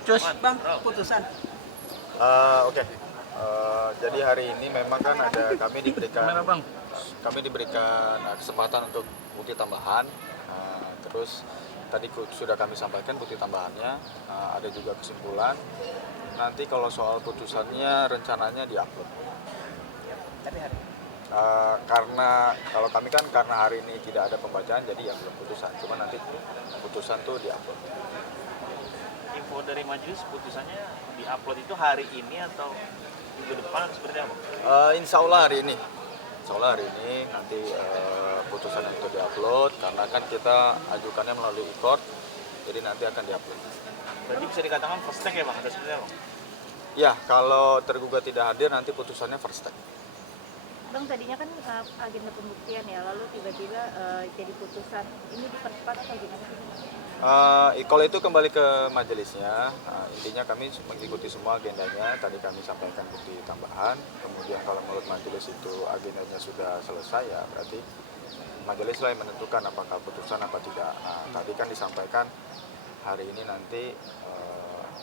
Cus. Bang, putusan. Oke. Jadi hari ini memang kan ada kami diberikan kesempatan untuk bukti tambahan. Terus tadi sudah kami sampaikan bukti tambahannya. Ada juga kesimpulan. Nanti kalau soal putusannya rencananya diupload. Tapi hari Karena kalau kami kan karena hari ini tidak ada pembacaan jadi ya belum putusan. Cuma nanti putusan tuh diupload. Info dari majelis putusannya diupload itu hari ini atau minggu depan atau seperti apa? Insya Allah hari ini. Insya Allah hari ini nanti putusan itu diupload karena kan kita ajukannya melalui e-court, jadi nanti akan diupload. Berarti bisa dikatakan first take ya bang, atau seperti apa? Ya, kalau tergugat tidak hadir nanti putusannya first take. Bang, tadinya kan agenda pembuktian ya, lalu tiba-tiba jadi putusan. Ini dipercepat atau gimana sih? Kalau itu kembali ke majelisnya, intinya kami mengikuti semua agendanya. Tadi kami sampaikan bukti tambahan, kemudian kalau menurut majelis itu agendanya sudah selesai ya berarti majelis lah yang menentukan apakah putusan apa tidak. Nah, tadi kan disampaikan hari ini nanti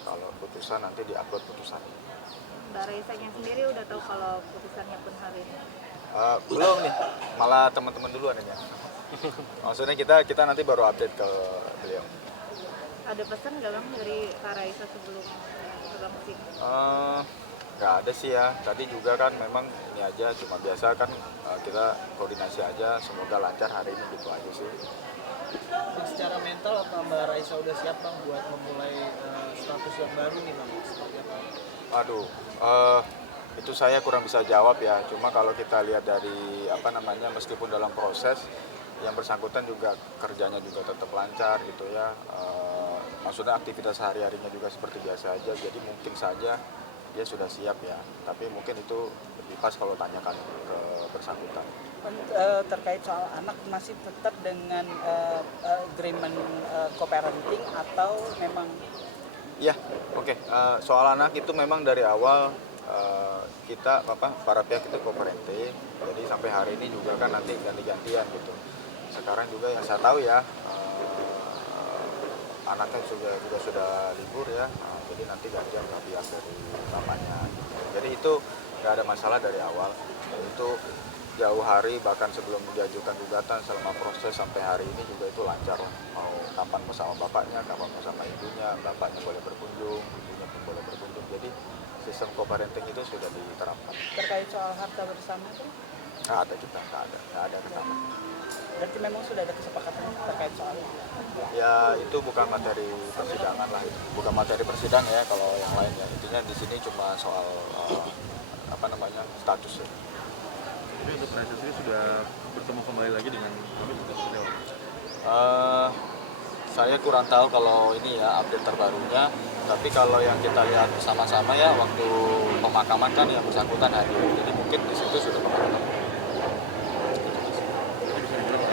kalau putusan nanti diupload putusannya. Mbak Raisanya sendiri udah tahu kalau putusannya pun hari ini? Belum nih, malah teman-teman duluan ini ya. Maksudnya kita nanti baru update ke beliau. Ada pesan nggak bang dari Kak Raisa sebelum bang kesini? Nggak ada sih ya, tadi juga kan memang ini aja, cuma biasa kan kita koordinasi aja, semoga lancar hari ini gitu aja sih. secara mental apa Mbak Raisa udah siap bang buat memulai status yang baru nih bang? Seperti apa? Aduh, itu saya kurang bisa jawab ya, cuma kalau kita lihat dari meskipun dalam proses, yang bersangkutan juga kerjanya juga tetap lancar gitu ya, maksudnya aktivitas sehari-harinya juga seperti biasa aja, jadi mungkin saja dia sudah siap ya, tapi mungkin itu lebih pas kalau tanyakan ke bersangkutan. Terkait soal anak masih tetap dengan agreement co-parenting atau memang? Ya, oke. Soal anak itu memang dari awal kita para pihak itu co-parenting, jadi sampai hari ini juga kan nanti ganti-gantian gitu. Sekarang juga yang saya tahu ya, anaknya juga sudah libur ya, jadi nanti gantian pihak dari bapaknya. Jadi itu nggak ada masalah dari awal. Itu jauh hari bahkan sebelum diajukan gugatan selama proses sampai hari ini juga itu lancar. Mau kapan mau sama bapaknya, kapan mau sama ibunya, bapaknya boleh berkunjung, ibunya pun boleh berkunjung. Jadi sistem co-parenting itu sudah diterapkan. Terkait soal harta bersama itu? Nggak ada kesana. Berarti memang sudah ada kesepakatan terkait soal itu? Ya itu bukan materi persidangan lah, bukan materi persidang ya kalau yang lain ya. Intinya di sini cuma soal status ya. Tapi untuk Raisa sendiri sudah bertemu kembali lagi dengan kami seperti apa? Saya kurang tahu kalau ini ya update terbarunya, tapi kalau yang kita lihat bersama-sama ya waktu pemakaman kan yang bersangkutan hadir, jadi mungkin di situ sudah pernah ketemu. Jadi bisa dibilang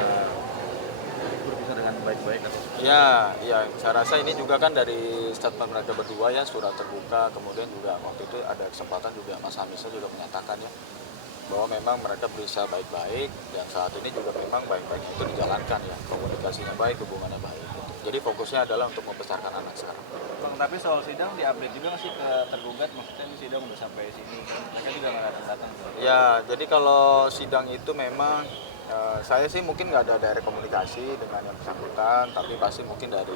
berpisah dengan baik-baik atau? Ya, saya rasa ini juga kan dari statement mereka berdua ya, surat terbuka, kemudian juga waktu itu ada kesempatan juga Mas Hamisnya juga menyatakan ya, bahwa memang mereka bisa baik-baik dan saat ini juga memang baik-baiknya itu dijalankan ya, komunikasinya baik, hubungannya baik gitu. Jadi fokusnya adalah untuk membesarkan anak sekarang. Bang, tapi soal sidang diupdate juga nggak sih ke tergugat? Maksudnya ini sidang udah sampai sini kan? Mereka juga nggak datang-datang. Ya, jadi kalau sidang itu memang saya sih mungkin nggak ada direct komunikasi dengan yang bersangkutan, tapi pasti mungkin dari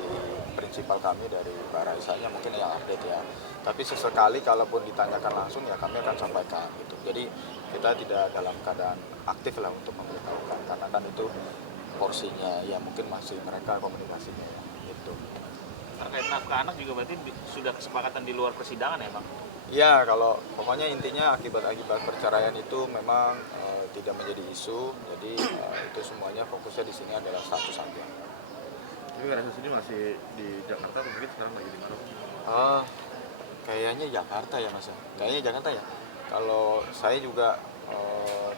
prinsipal kami, dari Mbak Raisanya mungkin yang update ya. Tapi sesekali kalaupun ditanyakan langsung ya kami akan sampaikan gitu. Jadi kita tidak dalam keadaan aktif lah untuk memberitahukan, karena kan itu porsinya ya mungkin masih mereka komunikasinya ya gitu. Terkait nafkah anak juga berarti sudah kesepakatan di luar persidangan ya bang? Ya, kalau pokoknya intinya akibat-akibat perceraian itu memang tidak menjadi isu, jadi itu semuanya fokusnya di sini adalah status saja. Tapi Raisa sendiri masih di Jakarta atau mungkin sekarang lagi di mana? Kayaknya Jakarta ya Mas. Kayaknya Jakarta ya. Kalau saya juga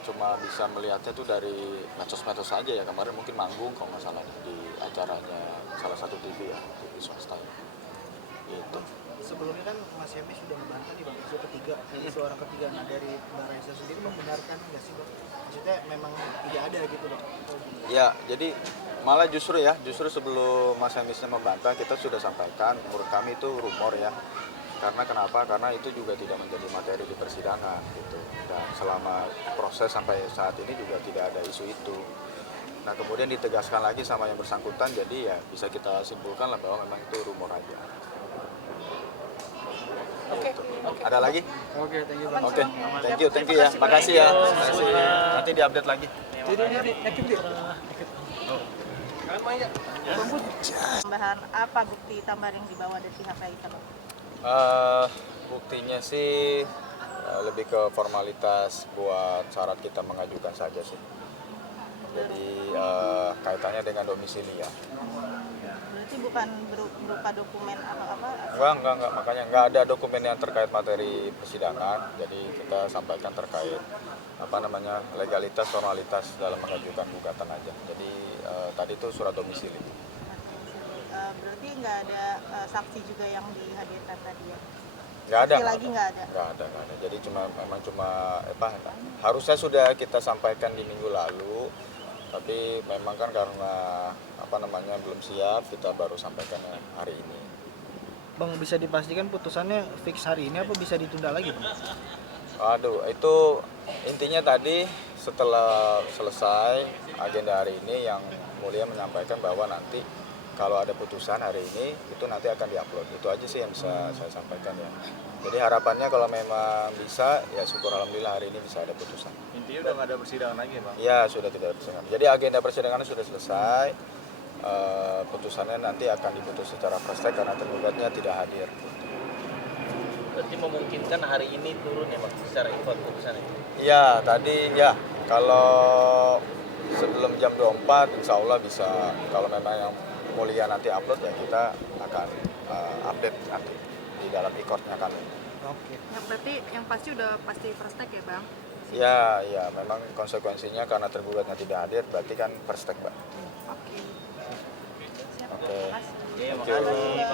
cuma bisa melihatnya tuh dari medsos-medsos saja ya. Kemarin mungkin manggung kalau nggak salah di acaranya salah satu TV ya, TV swasta ya. Gitu. Sebelumnya kan Mas Hemi sudah membantah nih bang, isu ketiga, isu orang ketiga. Nah dari Mbak Raisa sendiri membenarkan nggak sih bang? Maksudnya memang tidak ada gitu bang? Ya, jadi malah justru sebelum Mas Emisnya membantah, kita sudah sampaikan, menurut kami itu rumor ya. Karena kenapa? Karena itu juga tidak menjadi materi di persidangan gitu. Dan selama proses sampai saat ini juga tidak ada isu itu. Nah kemudian ditegaskan lagi sama yang bersangkutan, jadi ya bisa kita simpulkan lah bahwa memang itu rumor aja. Oke, Gitu. oke. Ada lagi? Oke, thank you Bang. Oke, thank you ya. Makasih ya. Makasih. Nanti diupdate lagi. Tambahan apa bukti tambahan yang dibawa dari pihak Raisa, Bang? Buktinya sih lebih ke formalitas buat syarat kita mengajukan saja sih. Jadi kaitannya dengan domisili ya. Berarti bukan berupa dokumen apa-apa? Enggak. Makanya enggak ada dokumen yang terkait materi persidangan. Jadi kita sampaikan terkait legalitas, formalitas dalam mengajukan gugatan aja. Jadi tadi itu surat domisili. Berarti nggak ada saksi juga yang dihadirkan tadi ya? Nggak ada. Nggak ada. Nggak ada. Jadi harusnya sudah kita sampaikan di minggu lalu, tapi memang kan karena belum siap, kita baru sampaikan hari ini. Bang, bisa dipastikan putusannya fix hari ini apa bisa ditunda lagi, Bang? Aduh, itu intinya tadi setelah selesai agenda hari ini yang mulia menyampaikan bahwa nanti kalau ada putusan hari ini itu nanti akan diupload. Itu aja sih yang bisa saya sampaikan ya. Jadi harapannya kalau memang bisa ya syukur alhamdulillah hari ini bisa ada putusan. Intinya udah nggak ada persidangan lagi, Bang. Ya sudah tidak ada persidangan. Jadi agenda persidangannya sudah selesai. Putusannya nanti akan diputus secara fast-track karena tergugatnya tidak hadir. Berarti memungkinkan hari ini turun ya, Bang, secara ikut putusannya. Iya, tadi ya kalau sebelum jam 24 insya Allah bisa. Kalau memang yang mulia nanti upload ya kita akan update nanti di dalam e-courtnya kami. Oke. Yang berarti yang pasti udah pasti first take ya, Bang? Ya, memang konsekuensinya karena tergugatnya tidak hadir berarti kan first take, Mbak. Oke. Oke. Iya, Thank you. makasih.